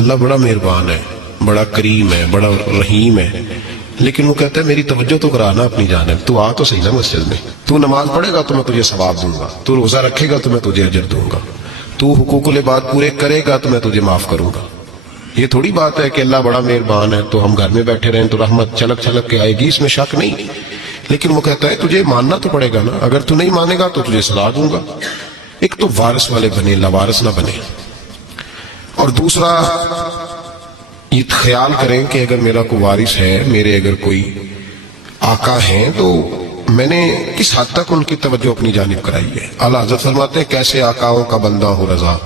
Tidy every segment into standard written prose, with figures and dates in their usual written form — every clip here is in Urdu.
اللہ بڑا مہربان ہے، بڑا کریم ہے، بڑا رحیم ہے، لیکن وہ کہتا ہے میری توجہ تو کرانا اپنی جانب، تو آ تو صحیح نا مسجد میں، تو نماز پڑھے گا تو میں تجھے ثواب دوں گا، تو روزہ رکھے گا تو میں تجھے اجر دوں گا، تو حقوق العباد پورے کرے گا تو میں تجھے معاف کروں گا۔ یہ تھوڑی بات ہے کہ اللہ بڑا مہربان ہے تو ہم گھر میں بیٹھے رہیں تو رحمت چھلک چھلک کے آئے گی، اس میں شک نہیں، لیکن وہ کہتا ہے تجھے ماننا تو پڑے گا نا، اگر تو نہیں مانے گا تو تجھے سزا دوں گا۔ ایک تو وارث والے بنے، لاوارث نہ بنے، اور دوسرا یہ خیال کریں کہ اگر میرا کوئی وارث ہے، میرے اگر کوئی آقا ہیں، تو میں نے کس حد تک ان کی توجہ اپنی جانب کرائی ہے۔ اعلیٰ حضرت فرماتے ہیں کیسے آقاؤں کا بندہ ہو رضا،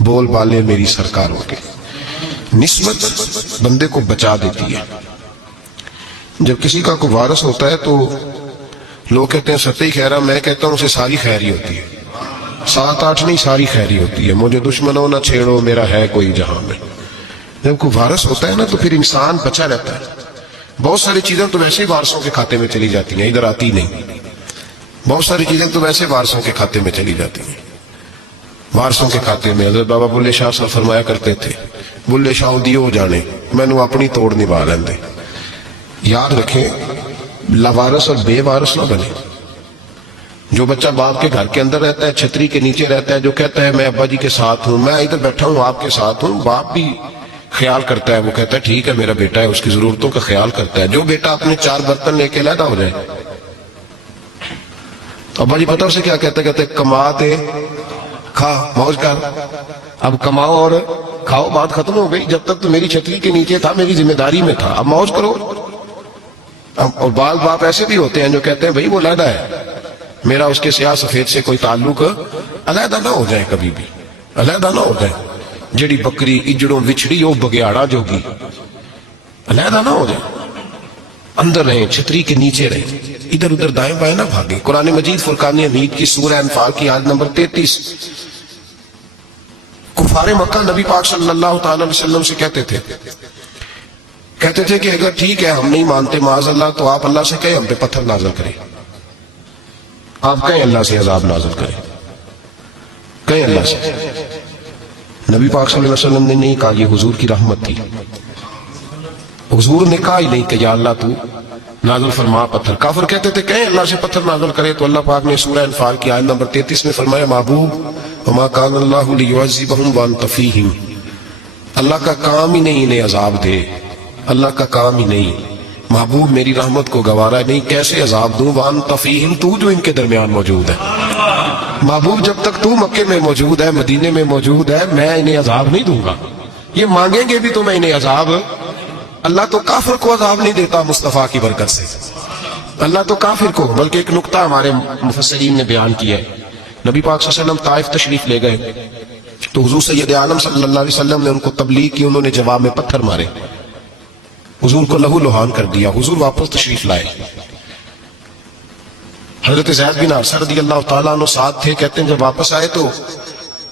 بول بالے میری سرکاروں کے۔ نسبت بندے کو بچا دیتی ہے۔ جب کسی کا کوئی وارث ہوتا ہے تو لوگ کہتے ہیں سطحی خیرہ، میں کہتا ہوں اسے ساری خیری ہوتی ہے، 7-8 نہیں، ساری خیری ہوتی ہے۔ مجھے دشمنوں نہ چھیڑو، میرا ہے کوئی جہاں میں۔ جب کوئی وارث ہوتا ہے نا تو پھر انسان بچا رہتا ہے۔ بہت ساری چیزیں تو ویسے ہی وارثوں کے کھاتے میں چلی جاتی ہیں، ادھر آتی نہیں۔ بہت ساری چیزیں تو ویسے وارثوں کے کھاتے میں چلی جاتی ہیں، وارثوں کے کھاتے میں۔ حضرت بابا بلے شاہ صاحب فرمایا کرتے تھے، بلے شاہ دیو جانے میں نے اپنی توڑ نبھا لیندے۔ یاد رکھیں لاوارث اور بے وارث نہ بنے۔ جو بچہ باپ کے گھر کے اندر رہتا ہے، چھتری کے نیچے رہتا ہے، جو کہتا ہے میں ابا جی کے ساتھ ہوں، میں ادھر بیٹھا ہوں آپ کے ساتھ ہوں، باپ بھی خیال کرتا ہے، وہ کہتا ہے ٹھیک ہے میرا بیٹا ہے، اس کی ضرورتوں کا خیال کرتا ہے۔ جو بیٹا اپنے 4 برتن لے کے علیحدہ ہو جائے تو ابا جی پتہ اسے کیا کہتے ہیں، کما تے کھا، موج کر۔ اب کماؤ اور کھاؤ بات ختم ہو گئی، جب تک تو میری چھتری کے نیچے تھا، میری ذمہ داری میں تھا، اب موج کرو۔ اور بعض باپ ایسے بھی ہوتے ہیں جو کہتے ہیں بھائی وہ علیحدہ ہے، میرا اس کے سیاہ سفید سے کوئی تعلق، علیحدہ نہ ہو جائے، کبھی بھی علیحدہ نہ ہو جائے۔ جڑی بکری اجڑوں بچھڑی وہ بگیاڑا جوگی، علیحدہ نہ ہو جائے، اندر رہیں، چھتری کے نیچے رہیں، ادھر ادھر دائیں بائیں نہ بھاگیں۔ قرآن مجید فرقان حمید کی سورہ انفال کی آیت نمبر 33، کفار مکہ نبی پاک صلی اللہ تعالی علیہ وسلم سے کہتے تھے کہ اگر ٹھیک ہے ہم نہیں مانتے معاذ اللہ، تو آپ اللہ سے کہیں ہم پہ پتھر نازل کریں، آپ کہیں اللہ سے عذاب نازل کریں، کہیں اللہ سے۔ نبی پاک صلی اللہ علیہ وسلم نے نہیں کہا، یہ حضور کی رحمت تھی، حضور نے کہا ہی نہیں کہ یا اللہ تو نازل فرما پتھر۔ کافر کہتے تھے کہیں اللہ سے پتھر نازل کرے، تو اللہ پاک نے سورہ انفال کی آیت نمبر 33 میں فرمایا محبوب وما کان اللہ لیعذبہم وانت فیہم، اللہ کا کام ہی نہیں انہیں عذاب دے، اللہ کا کام ہی نہیں، محبوب میری رحمت کو گوارا نہیں، کیسے عذاب دوں، وانت فیہم، تو جو ان کے درمیان موجود ہے۔ محبوب جب تک تو مکے میں موجود ہے، مدینے میں موجود ہے، میں انہیں عذاب نہیں دوں گا، یہ مانگیں گے بھی تو میں انہیں عذاب۔ اللہ تو کافر کو عذاب نہیں دیتا مصطفیٰ کی برکت سے، اللہ تو کافر کو۔ بلکہ ایک نقطہ ہمارے مفسرین نے بیان کیا ہے، نبی پاک صلی اللہ علیہ وسلم طائف تشریف لے گئے تو حضور سید عالم صلی اللہ علیہ وسلم نے ان کو تبلیغ کی، انہوں نے جواب میں پتھر مارے، حضور کو لہو لہان کر دیا، حضور واپس تشریف لائے۔ حضرت زید بن حارثہ رضی اللہ تعالیٰ عنہ ساتھ تھے، کہتے ہیں جب واپس آئے تو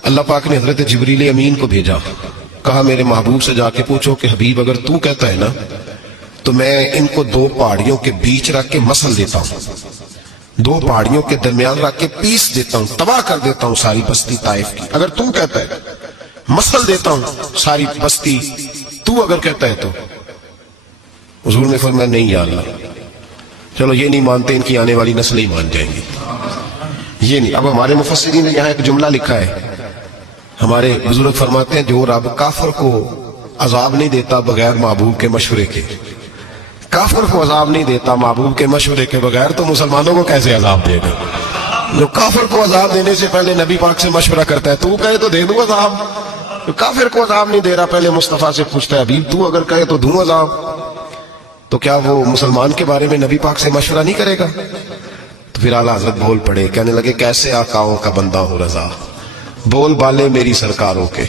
اللہ پاک نے حضرت جبریل امین کو بھیجا، کہا میرے محبوب سے جا کے پوچھو کہ حبیب اگر تو کہتا ہے نا تو میں ان کو 2 پہاڑیوں کے بیچ رکھ کے مسل دیتا ہوں، 2 پہاڑیوں کے درمیان رکھ کے پیس دیتا ہوں، تباہ کر دیتا ہوں ساری بستی طائف کی، اگر تو کہتا ہے مسل دیتا ہوں ساری بستی، تو اگر کہتا ہے تو۔ حضور نے فرمایا نہیں یا اللہ، چلو یہ نہیں مانتے، ان کی آنے والی نسلیں ہی مان جائیں گی، یہ نہیں۔ اب ہمارے مفسرین نے یہاں ایک جملہ لکھا ہے، ہمارے بزرگ فرماتے ہیں جو رب کافر کو عذاب نہیں دیتا بغیر محبوب کے مشورے کے، کافر کو عذاب نہیں دیتا محبوب کے مشورے کے بغیر، تو مسلمانوں کو کیسے عذاب دے گا؟ جو کافر کو عذاب دینے سے پہلے نبی پاک سے مشورہ کرتا ہے، تو کہے تو دے دوں عذاب، جو کافر کو عذاب نہیں دے رہا پہلے مصطفیٰ سے پوچھتا ہے حبیب تو اگر کہے تو دوں عذاب، تو کیا وہ مسلمان کے بارے میں نبی پاک سے مشورہ نہیں کرے گا؟ تو پھر اعلیٰ حضرت بول پڑے، کہنے لگے کیسے آقاؤں کا بندہ ہوں رضا، بول بالے میری سرکاروں کے،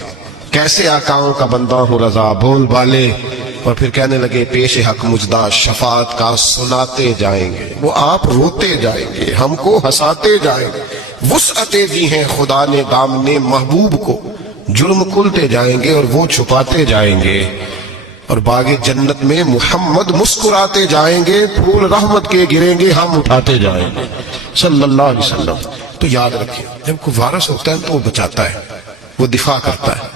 کیسے آقاؤں کا بندہ ہوں رضا، بول بالے۔ اور پھر کہنے لگے پیش حق مجدہ شفاعت کا سناتے جائیں گے، وہ آپ روتے جائیں گے، ہم کو ہنساتے جائیں گے، وسعتیں دی ہیں خدا نے دامنے محبوب کو، جرم کھلتے جائیں گے اور وہ چھپاتے جائیں گے، اور باغ جنت میں محمد مسکراتے جائیں گے، پھول رحمت کے گریں گے، ہم اٹھاتے جائیں گے، صلی اللہ علیہ وسلم۔ تو یاد رکھیں جب کوئی وارث ہوتا ہے تو وہ بچاتا ہے، وہ دفاع کرتا ہے۔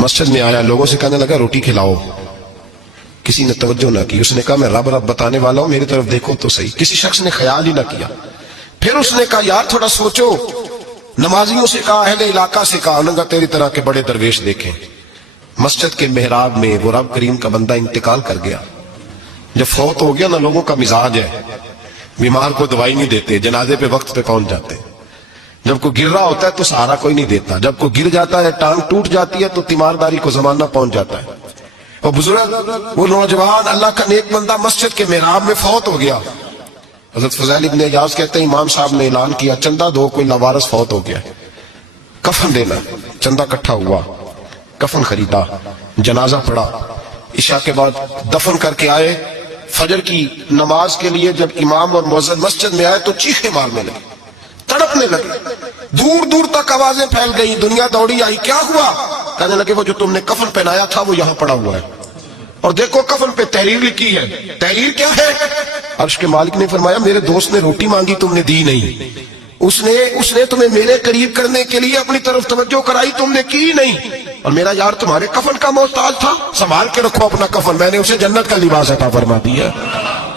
مسجد میں آیا, لوگوں سے کہنے لگا روٹی کھلاؤ. کسی نے توجہ نہ کی. اس نے کہا میں رب رب بتانے والا ہوں, میری طرف دیکھو تو صحیح. کسی شخص نے خیال ہی نہ کیا. پھر اس نے کہا یار تھوڑا سوچو. نمازیوں سے کہا, اہل علاقہ سے کہا, انہوں نے کہا تیری طرح کے بڑے درویش دیکھیں. مسجد کے محراب میں وہ رب کریم کا بندہ انتقال کر گیا. جب فوت ہو گیا نا, لوگوں کا مزاج ہے, بیمار کو دوائی نہیں دیتے, جنازے پہ وقت پہ پہنچ جاتے. جب کوئی گر رہا ہوتا ہے تو سہارا کوئی نہیں دیتا. جب کوئی گر جاتا ہے, ٹانگ ٹوٹ جاتی ہے, تو تیمارداری کو زمانہ پہنچ جاتا ہے. اور بزرگ وہ نوجوان اللہ کا نیک بندہ مسجد کے محراب میں فوت ہو گیا. حضرت فضیل ابن عیاض کہتے ہیں امام صاحب نے اعلان کیا چندہ دو, کوئی لاوارث فوت ہو گیا, کفن دینا. چندہ اکٹھا ہوا, کفن خریدا, جنازہ پڑھا. عشاء کے بعد دفن کر کے آئے. فجر کی نماز کے لیے جب امام اور مؤذن مسجد میں آئے تو چیخیں مارنے لگے, تڑپنے لگے. دور دور تک آوازیں پھیل گئی. دنیا دوڑی آئی, کیا ہوا؟ کہنے لگے وہ جو تم نے کفن پہنایا تھا وہ یہاں پڑا ہوا ہے, اور دیکھو کفن پہ تحریر لکھی ہے. تحریر کیا ہے؟ عرش کے مالک نے فرمایا میرے دوست نے روٹی مانگی, تم نے دی نہیں. اس نے تمہیں میرے قریب کرنے کے لیے اپنی طرف توجہ کرائی, تم نے کی نہیں. اور میرا یار تمہارے کفن کا محتاج تھا, سنبھال کے رکھو اپنا کفن, میں نے اسے جنت کا لباس عطا فرما دیا,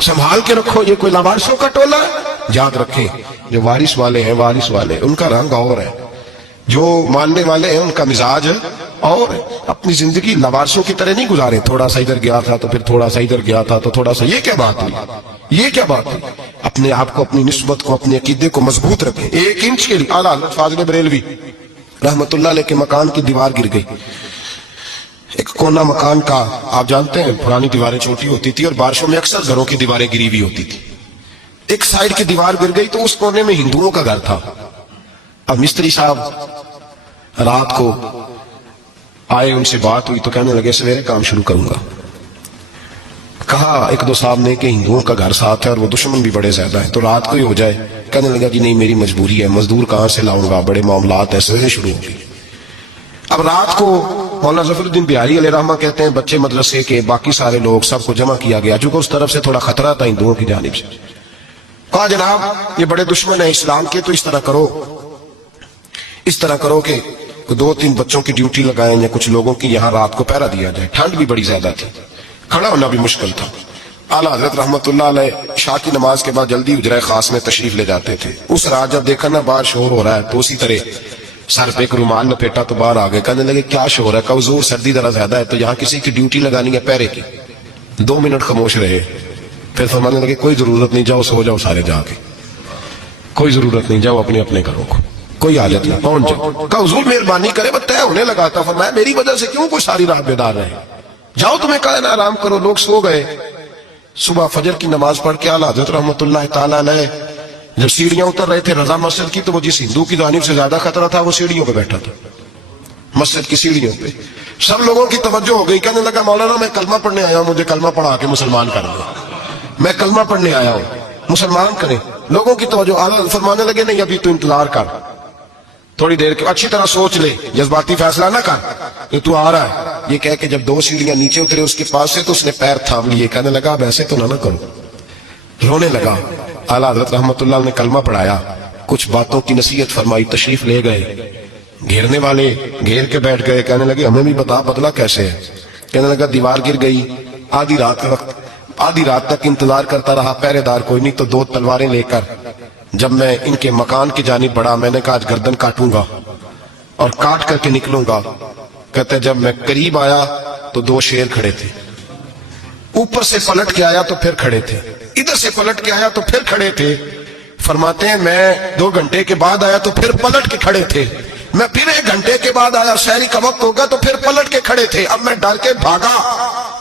سنبھال کے رکھو. یہ کوئی لاوارثوں کا ٹولہ ہے؟ یاد رکھیں جو وارث والے ہیں, وارث والے ان کا رنگ اور ہے, جو ماننے والے ہیں ان کا مزاج اور اپنی زندگی لوارثوں کی طرح نہیں گزارے. تھوڑا سا ادھر گیا تھا تو پھر تھوڑا سا ادھر گیا تھا تو تھوڑا سا. یہ کیا بات ہوئی, یہ کیا بات ہوئی؟ اپنے آپ کو, اپنی نسبت کو, اپنے عقیدے کو مضبوط رکھیں. 1 انچ کے لیے اعلیٰ حضرت فاضل بریلوی رحمت اللہ علیہ کے مکان کی دیوار گر گئی. ایک کونا مکان کا, آپ جانتے ہیں پرانی دیواریں چھوٹی ہوتی تھی اور بارشوں میں اکثر گھروں کی دیواریں گری ہوئی ہوتی تھی. ایک سائیڈ کی دیوار گر گئی تو اس کونے میں ہندوؤں کا گھر تھا. اب مستری صاحب رات کو آئے, ان سے بات ہوئی تو کہنے لگے سویرے کام شروع کروں گا. کہا 1-2 صاحب نے کہ ہندوؤں کا گھر ساتھ ہے اور وہ دشمن بھی بڑے زیادہ ہیں, تو رات کو ہی ہو جائے. کہنے لگا جی نہیں میری مجبوری ہے, مزدور کہاں سے لاؤں گا, بڑے معاملات ہیں, سویرے شروع ہوگی. اب رات کو مولانا ظفر الدین بہاری علیہ رحمہ کہتے ہیں بچے مدرسے کے, باقی سارے لوگ, سب کو جمع کیا گیا, چونکہ اس طرف سے تھوڑا خطرہ تھا ہندوؤں کی جانب سے. کہا جناب یہ بڑے دشمن ہیں اسلام کے, تو اس طرح کرو کہ 2-3 بچوں کی ڈیوٹی لگائیں یا کچھ لوگوں کی یہاں رات کو پہرا دیا جائے. ٹھنڈ بھی بڑی زیادہ تھی, کھڑا ہونا بھی مشکل تھا. اعلیٰ حضرت رحمت اللہ علیہ شاہ کی نماز کے بعد جلدی حجرہ خاص میں تشریف لے جاتے تھے. اس رات جب دیکھا نا باہر شور ہو رہا ہے تو اسی طرح سر پہ ایک رومال لپیٹا تو باہر آ گئے. کہنے لگے کیا شور ہے؟ کہا حضور سردی ذرا زیادہ ہے تو یہاں کسی کی ڈیوٹی لگانی ہے پہرے کی. 2 منٹ خاموش رہے, پھر فرمانے لگے کوئی ضرورت نہیں, جاؤ سو جاؤ سارے جا کے, کوئی ضرورت نہیں, جاؤ اپنے اپنے گھروں کو, کوئی حاجت نہیں, پہنچ جاؤ. کہا حضور مہربانی کرے, بس طے ہونے لگا تھا. فرمایا میری وجہ سے کیوں کوئی ساری رات بیدار رہے, جاؤ تمہیں کہا نا آرام کرو. لوگ سو گئے. صبح فجر کی نماز پڑھ کے اعلیٰ حضرت رحمت اللہ تعالیٰ علیہ جب سیڑھیاں اتر رہے تھے رضا مسجد کی, تو وہ جس ہندو کی جانب سے زیادہ خطرہ تھا وہ سیڑھیوں پہ بیٹھا تھا, مسجد کی سیڑھیوں پہ. سب لوگوں کی توجہ ہو گئی. کہنے لگا مولانا میں کلمہ پڑھنے آیا ہوں, مجھے کلمہ پڑھا کے مسلمان کر دو, میں کلمہ پڑھنے آیا ہوں, مسلمان کریں. لوگوں کی توجہ. اعلیٰ فرمانے لگے نہیں ابھی تو انتظار کر, تھوڑی دیر کے اچھی طرح سوچ لے, جذباتی فیصلہ نہ کر, یہ تو آ رہا ہے. یہ کہہ کے جب 2 سیڑھیاں نیچے اترے اس کے پاس سے تو اس نے پیر تھام لیے. کہنے لگا اب ایسے تو نہ کرو, رونے لگا. اعلیٰ حضرت رحمت اللہ نے کلمہ پڑھایا, کچھ باتوں کی نصیحت فرمائی, تشریف لے گئے. گھیرنے والے گھیر کے بیٹھ گئے. کہنے لگے ہمیں بھی بتا بدلا کیسے ہے. کہنے لگا دیوار گر گئی, آدھی رات تک انتظار کرتا رہا, پہرے دار کوئی نہیں, تو 2 تلواریں لے کر جب میں ان کے مکان کی جانب بڑھا, میں نے کہا آج گردن کاٹوں گا اور کاٹ کر کے نکلوں گا. کہتے جب میں قریب آیا تو 2 شیر کھڑے تھے, اوپر سے پلٹ کے آیا تو پھر کھڑے تھے, ادھر سے پلٹ کے آیا تو پھر کھڑے تھے. فرماتے ہیں میں 2 گھنٹے کے بعد آیا تو پھر پلٹ کے کھڑے تھے, میں پھر 1 گھنٹے کے بعد آیا, سحری کا وقت ہوگا تو پھر پلٹ کے کھڑے تھے. اب میں ڈر کے بھاگا.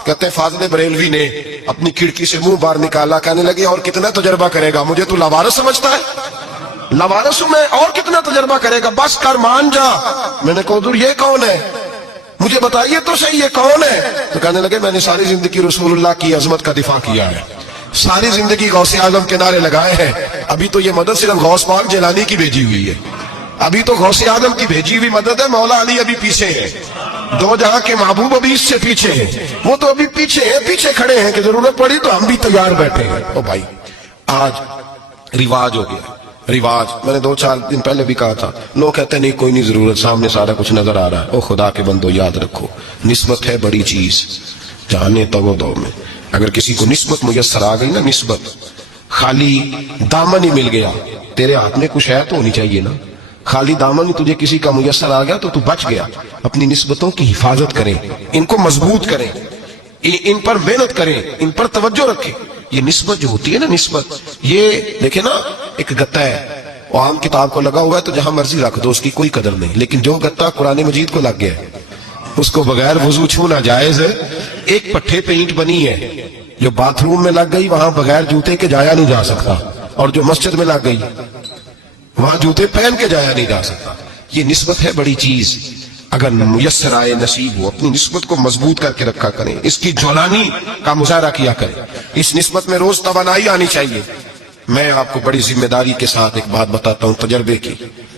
کہتے ہیں فاضل بریلوی نے اپنی کھڑکی سے منہ باہر نکالا. کہنے لگے اور کتنا تجربہ کرے گا, مجھے تو لاوارث سمجھتا ہے, لاوارث ہوں میں, اور کتنا تجربہ کرے گا, بس کر مان جا. میں نے کہا حضور یہ کون ہے, مجھے بتائیے تو صحیح یہ کون ہے. تو کہنے لگے میں نے ساری زندگی رسول اللہ کی عظمت کا دفاع کیا ہے, ساری زندگی غوث اعظم کے نعرے لگائے ہیں. ابھی تو یہ مدد صرف غوث پاک جیلانی کی بھیجی ہوئی ہے, ابھی تو غوث اعظم کی بھیجی ہوئی مدد ہے. مولا علی ابھی پیچھے ہے, 2 جہاں کے محبوب ابھی اس سے پیچھے ہیں, وہ تو ابھی پیچھے ہیں, پیچھے کھڑے ہیں کہ ضرورت پڑی تو ہم بھی تیار بیٹھے ہیں. او بھائی آج رواج ہو گیا, رواج. میں نے 2-4 دن پہلے بھی کہا تھا, لوگ کہتے ہیں نہیں کوئی نہیں ضرورت, سامنے سارا کچھ نظر آ رہا ہے. او خدا کے بندو یاد رکھو, نسبت ہے بڑی چیز. جانے تو دو میں اگر کسی کو نسبت میسر آ گئی نا, نسبت خالی دامن ہی مل گیا, تیرے ہاتھ میں کچھ ہے تو ہونی چاہیے نا. خالی دامن ہی تجھے کسی کا میسر آ گیا تو بچ گیا. اپنی نسبتوں کی حفاظت کریں, ان کو مضبوط کریں, ان پر محنت کریں, ان پر توجہ رکھیں. یہ نسبت جو ہوتی ہے نا, نسبت یہ دیکھیں نا, ایک گتا ہے وہ عام کتاب کو لگا ہوا ہے تو جہاں مرضی رکھ دو, اس کی کوئی قدر نہیں. لیکن جو گتا قرآن مجید کو لگ گیا ہے اس کو بغیر وضو چھونا جائز ہے. ایک پٹھے پہ اینٹ بنی ہے جو باتھ روم میں لگ گئی, وہاں بغیر جوتے کے جایا نہیں جا سکتا, اور جو مسجد میں لگ گئی وہاں جوتے پہن کے جایا نہیں جا سکتا. یہ نسبت ہے بڑی چیز. اگر میسر آئے, نصیب ہو, اپنی نسبت کو مضبوط کر کے رکھا کریں, اس کی جولانی کا مظاہرہ کیا کریں. اس نسبت میں روز توانائی آنی چاہیے. میں آپ کو بڑی ذمہ داری کے ساتھ ایک بات بتاتا ہوں تجربے کی.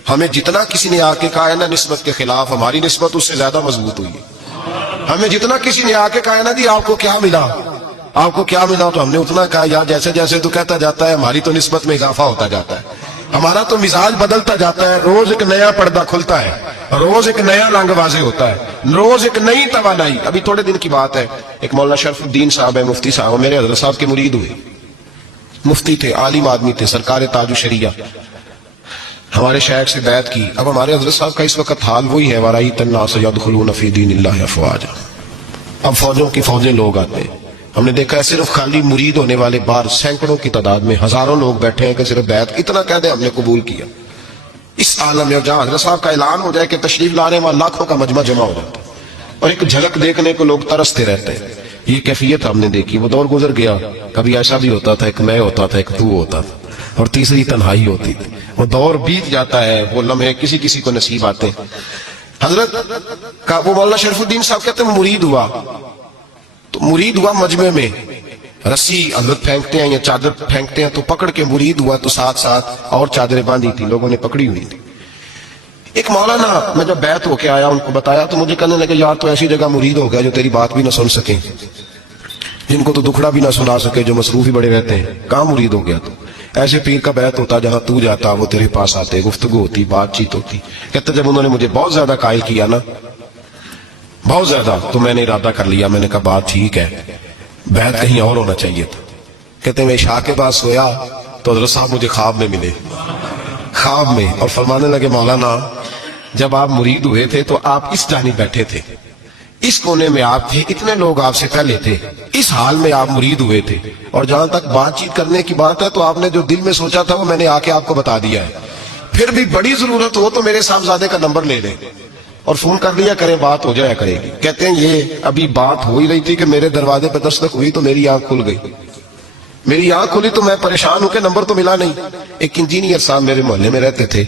ہمیں جتنا کسی نے آ کے کہا ہے نا نسبت کے خلاف, ہماری نسبت اس سے زیادہ مضبوط ہوئی ہے. ہمیں جتنا کسی نے آ کے کہا ہے نا جی آپ کو کیا ملا, آپ کو کیا ملا, تو ہم نے اتنا کہا یار جیسے جیسے تو کہتا جاتا ہے ہماری تو نسبت میں اضافہ ہوتا جاتا ہے, ہمارا تو مزاج بدلتا جاتا ہے. روز ایک نیا پردہ کھلتا ہے, روز ایک نیا رنگ واضح ہوتا ہے, روز ایک نئی توانائی. ابھی تھوڑے دن کی بات ہے, ایک مولانا شرف الدین صاحب ہے, مفتی صاحب, میرے حضرت صاحب کے مرید ہوئے. مفتی تھے, عالم آدمی تھے, سرکار تاج الشریعہ, ہمارے شیخ سے بیعت کی. اب ہمارے حضرت صاحب کا اس وقت حال وہی ہے, وَرَأَيْتَ النَّاسَ يَدْخُلُونَ فِي دِينِ اللَّهِ أَفْوَاجًا. اب فوجوں کی فوجیں لوگ آتے ہیں. ہم نے دیکھا ہے صرف خالی مرید ہونے والے باہر سینکڑوں کی تعداد میں ہزاروں لوگ بیٹھے ہیں کہ صرف بیعت اتنا کہہ دیں ہم نے قبول کیا. اس عالم میں جہاں حضرت صاحب کا اعلان ہو جائے کہ تشریف لا رہے ہیں, وہاں لاکھوں کا مجمع جمع ہو جاتا ہے, اور ایک جھلک دیکھنے کو لوگ ترستے رہتے ہیں. یہ کیفیت ہم نے دیکھی. وہ دور گزر گیا, کبھی ایسا بھی ہوتا تھا ایک میں ہوتا تھا, ایک تو ہوتا تھا, اور تیسری تنہائی ہوتی تھی. وہ دور بیت جاتا ہے, وہ لمحے کسی کسی کو نصیب آتے ہیں. حضرت کا وہ مولانا شرف الدین صاحب کہتے ہیں مرید ہوا, تو مرید ہوا مجمع میں, رسی حضرت پھینکتے ہیں یا چادر پھینکتے ہیں تو پکڑ کے مرید ہوا, تو ساتھ ساتھ اور چادریں باندھی تھی, لوگوں نے پکڑی ہوئی تھی. ایک مولانا, میں جب بیعت ہو کے آیا ان کو بتایا تو مجھے کہنے لگے یار تو ایسی جگہ مرید ہو گیا جو تیری بات بھی نہ سن سکیں, جن کو تو دکھڑا بھی نہ سنا سکے, جو مصروف ہی بڑے رہتے ہیں. کہاں مرید ہو گیا تو؟ ایسے پیر کا بیعت ہوتا جہاں تو جاتا وہ تیرے پاس آتے, گفتگو ہوتی, بات چیت ہوتی. کہتے جب انہوں نے مجھے بہت زیادہ قائل کیا نا, بہت زیادہ, تو میں نے ارادہ کر لیا. میں نے کہا بات ٹھیک ہے, بیعت کہیں اور ہونا چاہیے تھا. کہتے ہیں میں عشاء کے پاس سویا تو حضرت صاحب مجھے خواب میں ملے, خواب میں, اور فرمانے لگے مولانا جب آپ مرید ہوئے تھے تو آپ اس جانب بیٹھے تھے, اس کونے میں آپ تھے, اتنے لوگ آپ سے پہلے تھے, اس حال میں آپ مرید ہوئے تھے, اور جہاں تک بات چیت کرنے کی بات ہے تو آپ نے جو دل میں سوچا تھا وہ میں نے آ کے آپ کو بتا دیا ہے. پھر بھی بڑی ضرورت ہو تو میرے صاحبزادے کا نمبر لے لیں اور فون کر لیا کریں, بات ہو جایا کرے گی. کہتے ہیں یہ ابھی بات ہو ہی رہی تھی کہ میرے دروازے پہ دستک ہوئی تو میری آنکھ کھل گئی. میری آنکھ کھلی تو میں پریشان ہوں کہ نمبر تو ملا نہیں. ایک انجینئر صاحب میرے محلے میں رہتے تھے,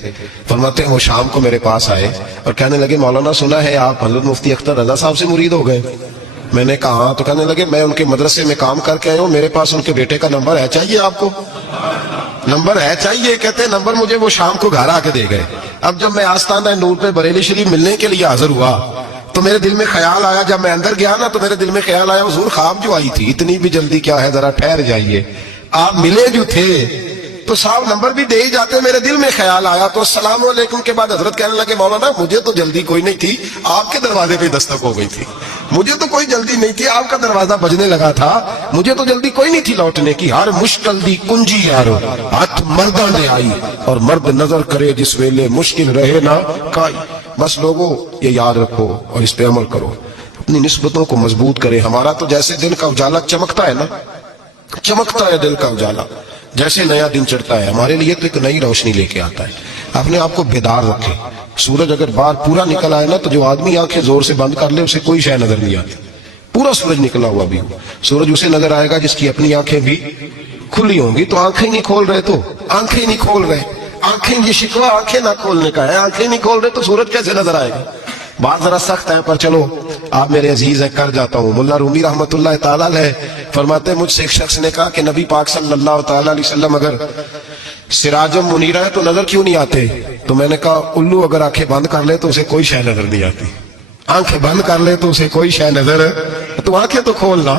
فرماتے ہیں وہ شام کو میرے پاس آئے اور کہنے لگے مولانا سنا ہے آپ حضرت مفتی اختر رضا صاحب سے مرید ہو گئے. میں نے کہا ہاں. تو کہنے لگے میں ان کے مدرسے میں کام کر کے آئے ہوں, میرے پاس ان کے بیٹے کا نمبر ہے, چاہیے آپ کو؟ نمبر ہے چاہیے. کہتے ہیں نمبر مجھے وہ شام کو گھر آ کے دے گئے. اب جب میں آستانہ نور پہ بریلی شریف ملنے کے لیے حاضر ہوا تو میرے دل میں خیال آیا, جب میں اندر گیا نا تو میرے دل میں خیال آیا حضور خواب جو آئی تھی اتنی بھی جلدی کیا ہے, ذرا ٹھہر جائیے, آپ ملے جو تھے تو صاحب نمبر بھی دے ہی جاتے. میرے دل میں خیال آیا تو السلام علیکم کے بعد حضرت کہنے لگے مولانا مجھے تو جلدی کوئی نہیں تھی, آپ کے دروازے پہ دستک ہو گئی تھی, مجھے تو کوئی جلدی نہیں تھی, آپ کا دروازہ بجنے لگا تھا, مجھے تو جلدی کوئی نہیں تھی لوٹنے کی. ہر مشکل دی کنجی یارو ہاتھ مرداں دے آئی, اور مرد نظر کرے جس ویلے مشکل رہے نہ کائی. بس لوگوں یہ یاد رکھو اور اس پہ عمل کرو, اپنی نسبتوں کو مضبوط کرے. ہمارا تو جیسے دن کا اجالا چمکتا ہے نا, چمکتا ہے دل کا اجالا, جیسے نیا دن چڑھتا ہے ہمارے لیے تو ایک نئی روشنی لے کے آتا ہے. اپنے آپ کو بیدار رکھے. سورج اگر باہر پورا نکل آئے نا تو جو آدمی آنکھیں زور سے بند کر لے اسے کوئی شے نظر نہیں آتی. پورا سورج نکلا ہوا بھی ہو, سورج اسے نظر آئے گا جس کی اپنی آنکھیں بھی کھلی ہوں گی. تو آنکھیں نہیں کھول رہے, تو آنکھیں نہیں کھول رہے, آنکھیں, یہ شکوہ آنکھیں نہ کھولنے کا ہے. آنکھیں نہیں کھول رہے تو سورج کیسے نظر آئے گا؟ بات ذرا سخت ہے پر چلو آپ میرے عزیز ہیں, کر جاتا ہوں. ملا رومی رحمت اللہ تعالیٰ علیہ فرماتے ہیں مجھ سے ایک شخص نے کہا کہ نبی پاک صلی اللہ تعالیٰ علیہ وسلم اگر سراجم منیرہ ہے تو نظر کیوں نہیں آتے؟ تو میں نے کہا الو اگر آنکھیں بند کر لے تو اسے کوئی شے نظر نہیں آتی. آنکھیں بند کر لے تو اسے کوئی شے نظر, تو آنکھیں تو کھولنا,